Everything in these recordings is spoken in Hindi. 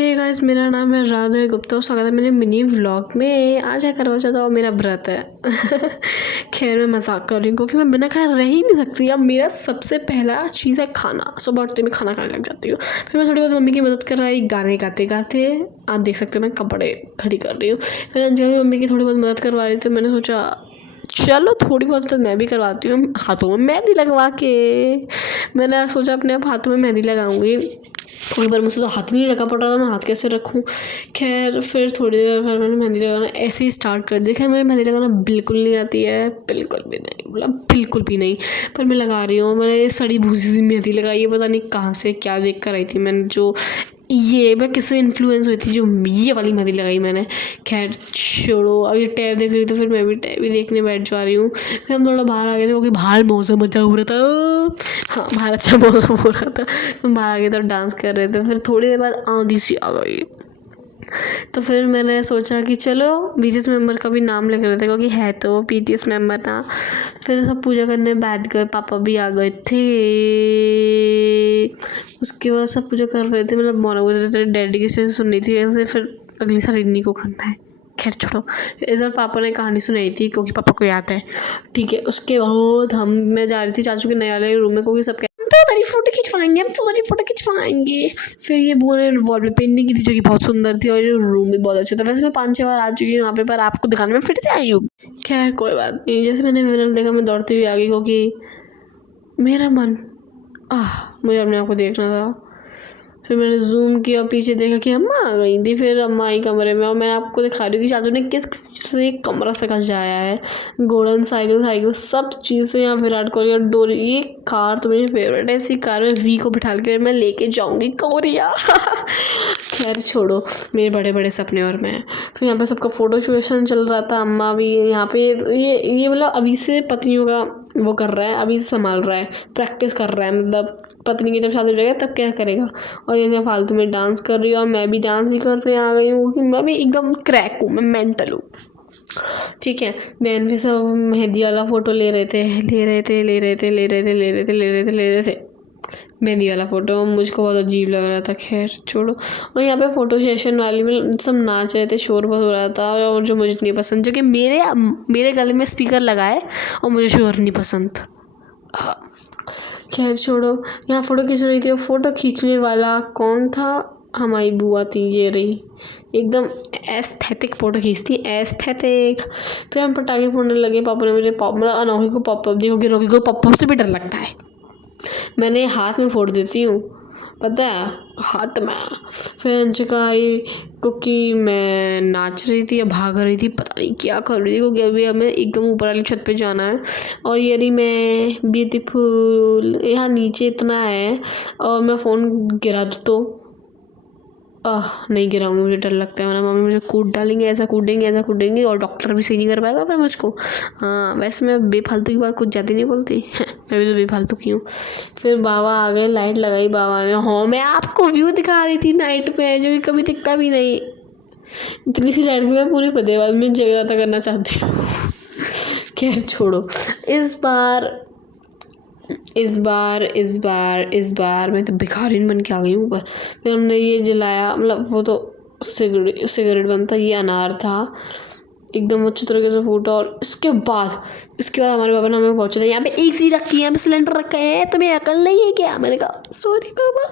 हे गाइस, मेरा नाम है राधा गुप्ता। स्वागत है मेरे मिनी व्लॉग में। आज है करवा चौथ और मेरा व्रत है। खैर, मैं मजाक कर रही हूँ क्योंकि मैं बिना खाए रह ही नहीं सकती। अब मेरा सबसे पहला चीज़ है खाना। सुबह उठते मैं खाना खाने लग जाती हूँ। फिर मैं थोड़ी बहुत मम्मी की मदद कर रही गाने गाते गाते। आप देख सकते हो मैं कपड़े खड़ी कर रही हूँ। फिर अंजलि भी मम्मी की थोड़ी बहुत मदद करवा रही थी। मैंने सोचा चलो थोड़ी बहुत तो मैं भी करवाती हूँ, हाथों में मेहंदी लगवा के। मैंने आज सोचा अपने आप हाथों में मेहंदी लगाऊंगी। थोड़ी बार मुझसे तो हाथ नहीं लगा पड़ रहा था, मैं हाथ कैसे रखूँ। खैर फिर थोड़ी देर फिर मैंने मेहंदी लगाना ऐसे ही स्टार्ट कर दी। खैर मुझे मेहंदी लगाना बिल्कुल नहीं आती है, बिल्कुल भी नहीं, मतलब बिल्कुल भी नहीं। पर मैं लगा रही हूँ। मैंने सड़ी भूसी सी मेहंदी लगाई है, पता नहीं कहाँ से क्या देख कर आई थी मैंने। जो ये मैं किससे इन्फ्लुएंस हुई थी जो ये वाली मेहंदी लगाई मैंने। खैर छोड़ो, अब ये टैब देख रही तो फिर मैं भी टैब ही देखने बैठ जा रही हूँ। फिर हम थोड़ा बाहर आ गए थे क्योंकि बाहर मौसम अच्छा हो रहा था। हाँ, बाहर अच्छा मौसम हो रहा था तो हम बाहर आ गए तो डांस कर रहे थे। फिर थोड़ी देर बाद आंधी सी आ गई तो फिर मैंने सोचा कि चलो बीटीएस मेंबर का भी नाम लिख रहे थे क्योंकि है तो वो बीटीएस मेंबर ना। फिर सब पूजा करने बैठ गए, पापा भी आ गए थे। उसके बाद सब पूजा कर रहे थे, मतलब मौन हो रहे थे, डैडी की स्टोरी सुननी थी ऐसे। फिर अगली साल इन्हीं को करना है। खैर छोड़ो, इस बार पापा ने कहानी सुनाई थी क्योंकि पापा को याद है। ठीक है, उसके बाद मैं जा रही थी चाचू के नए वाले रूम में क्योंकि सब तुम्हारी फोटो खिंचवाएंगे, हम तुम्हारी फोटो खिंचवाएंगे। फिर ये बुआ ने वॉल पे पेंटिंग की थी जो कि बहुत सुंदर थी और ये रूम भी बहुत अच्छा था। वैसे मैं 5-6 बार आ चुकी हूँ यहाँ पे, पर आपको दिखाने में फिर से आई हूँ। खैर कोई बात नहीं। जैसे मैंने मिरर देखा मैं दौड़ती हुई आ गई क्योंकि मेरा मन मुझे अपने आप को देखना था। फिर मैंने जूम किया, पीछे देखा कि अम्मा आ गई थी। फिर अम्मा आई कमरे में और मैंने आपको दिखा रही थी कि चाचू ने किस किस चीज़ से एक कमरा सजाया है। गोल्डन साइकिल सब चीज़ से। यहाँ विराट कोहली और डोरी, ये कार तो मेरी फेवरेट है। इसी कार में वी को बिठा के मैं लेके जाऊँगी कोरिया। खैर छोड़ो, मेरे बड़े बड़े सपने और मैं। फिर यहाँ पे सबका फोटो सेशन चल रहा था। अम्मा भी यहाँ पे ये मतलब अभी से पत्नियों का वो कर रहा है, अभी से संभाल रहा है, प्रैक्टिस कर रहा है। मतलब पत्नी की जब शादी हो जाएगा तब क्या करेगा। और ये फालतू में डांस कर रही हूँ और मैं भी डांस ही करने आ गई हूँ कि मैं भी एकदम क्रैक हूँ, मैं मेंटल हूँ। ठीक है, देन भी सब मेहंदी वाला फ़ोटो ले रहे थे मेहंदी वाला फ़ोटो। मुझको बहुत अजीब लग रहा था। खैर छोड़ो। और यहाँ पे फ़ोटो सेशन वाली में सब नाच रहे थे, शोर बहुत हो रहा था और जो मुझे नहीं पसंद, जो कि मेरे गले में स्पीकर लगाए और मुझे शोर नहीं पसंद। खैर छोड़ो, यहाँ फ़ोटो खींच रही थी और फ़ोटो खींचने वाला कौन था? हमारी बुआ थी, ये रही। एकदम एस्थेटिक फ़ोटो खींचती, एस्थेटिक। फिर हम पटाखे फोड़ने लगे। पापा ने मेरा अनोखी को पॉपअप दी क्योंकि रोकी को पॉपअप से भी डर लगता है। मैंने हाथ में फोड़ देती हूँ, पता है, हाथ में। फिर अंशिका आई क्योंकि मैं नाच रही थी या भाग रही थी, पता नहीं क्या कर रही थी क्योंकि अभी हमें एकदम ऊपर वाली छत पे जाना है। और ये रही मैं ब्यूटीफुल। यहाँ नीचे इतना है और मैं फ़ोन गिरा दूँ तो नहीं गिराऊंगी, मुझे डर लगता है वरना मम्मी मुझे कूद डालेंगे, ऐसा कूदेंगे और डॉक्टर भी सही नहीं कर पाएगा फिर मुझको। हाँ, वैसे मैं बेफालतू की बात कुछ ज़्यादा नहीं बोलती। मैं भी तो बेफालतू की हूँ। फिर बाबा आ गए, लाइट लगाई बाबा ने। हाँ, मैं आपको व्यू दिखा रही थी नाइट में जो कि कभी दिखता भी नहीं। इतनी सी लाइट में मैं पूरी फतेहाबाद में जगराता करना चाहती हूँ। खैर छोड़ो, इस बार मैं तो भिखारिन बन के आ गई हूँ ऊपर। फिर हमने ये जलाया, मतलब वो तो सिगरेट बनता, ये अनार था, एकदम अच्छी तरीके से फूटा। और इसके बाद हमारे पापा ने हमें पहुँचा, यहाँ पे एक चीज़ रखी है, यहाँ पे सिलेंडर रखा है, तुम्हें अकल नहीं है क्या? मैंने कहा सॉरी पापा।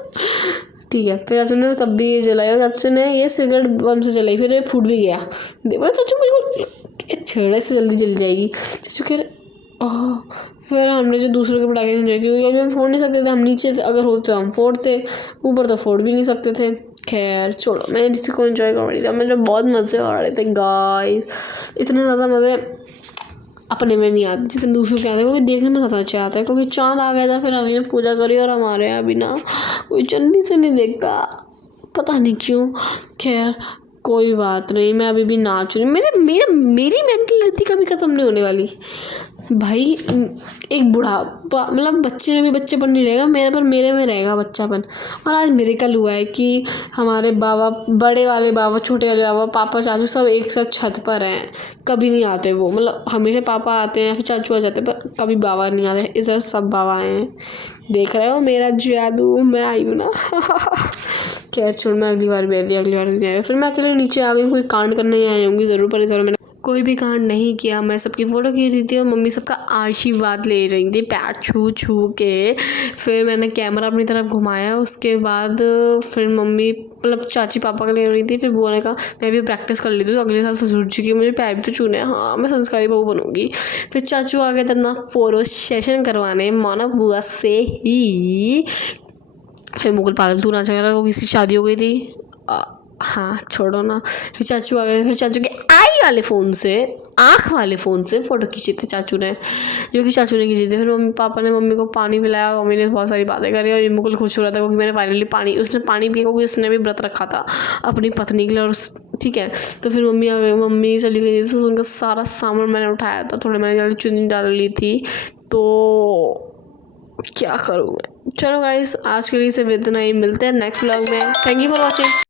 ठीक है, फिर चाचू ने तब भी ये जलाया। चाचू ने ये सिगरेट बम से जलाई, फिर ये फूट भी गया। देखो चाचू बिल्कुल छेड़ा से जल्दी जल जाएगी। चाचू कह रहे फिर हमने जो दूसरों के पटाखे एंजॉय किए क्योंकि हम फोड़ नहीं सकते थे। हम नीचे अगर होते तो हम फोड़ते, ऊपर तो फोड़ भी नहीं सकते थे। खैर छोड़ो, मैं जिसको को एंजॉय कर रही थी, मुझे बहुत मज़े आ रहे थे गाइस। इतने ज़्यादा मज़े अपने में नहीं आते जितने दूसरों के आते हैं क्योंकि देखने में ज़्यादा अच्छा आता है। क्योंकि चाँद आ गया था, फिर हमने पूजा करी और हमारे यहाँ भी ना कोई चन्नी से नहीं देखता, पता नहीं क्यों। खैर कोई बात नहीं, मैं अभी भी नाच रही हूँ। मेरी मेंटलिटी कभी ख़त्म नहीं होने वाली भाई। एक बुढ़ापा, मतलब बच्चे में भी बच्चेपन नहीं रहेगा मेरे, पर मेरे में रहेगा बच्चापन। और आज मिरेकल हुआ है कि हमारे बाबा, बड़े वाले बाबा, छोटे वाले बाबा, पापा चाचू सब एक साथ छत पर हैं। कभी नहीं आते वो, मतलब हमेशा पापा आते हैं फिर चाचू आ जाते हैं, पर कभी बाबा नहीं आते। इस बार सब बाबा आए हैं। देख रहे हो मेरा जादू, मैं आई हूँ ना। खैर छोड़, मैं अगली बार भी आई थी, अगली बार भी नहीं आया। फिर मैं अकेले नीचे आ गई, कोई कांड करने आई होंगी ज़रूर, पर इस बार मैंने कोई भी कांड नहीं किया। मैं सबकी फ़ोटो खींच रही थी और मम्मी सबका आशीर्वाद ले रही थी पैर छू छू के। फिर मैंने कैमरा अपनी तरफ घुमाया, उसके बाद फिर मम्मी मतलब चाची पापा का ले रही थी। फिर बुआ ने कहा मैं भी प्रैक्टिस कर लेती हूँ, अगले साल ससुर जी की मुझे पैर भी तो छूने हैं, हाँ मैं संस्कारी बहू बनूँगी। फिर चाचू आ गए थे ना फोटो सेशन करवाने माना बुआ से ही। फिर मुगल पागल तू ना चल, वो किसी शादी हो गई थी। हाँ छोड़ो ना। फिर चाचू आ गए, फिर चाचू के आई वाले फ़ोन से, आँख वाले फ़ोन से फ़ोटो खींचे थे चाचू ने, जो कि चाचू ने खींचे थे। फिर मम्मी पापा ने मम्मी को पानी पिलाया, मम्मी ने बहुत सारी बातें करी और मुकुल खुश हो रहा था क्योंकि मैंने फाइनली पानी, उसने पानी पिया क्योंकि उसने भी व्रत रखा था अपनी पत्नी के लिए। और ठीक है, तो फिर मम्मी आ गई, मम्मी चली गई थी तो उनका सारा सामान मैंने उठाया था, थोड़ी मैंने चुन्नी डाल ली थी, तो क्या करूँ मैं। चलो गाइस, आज के लिए सिर्फ इतना ही, मिलते हैं नेक्स्ट व्लॉग में। Thank you for watching.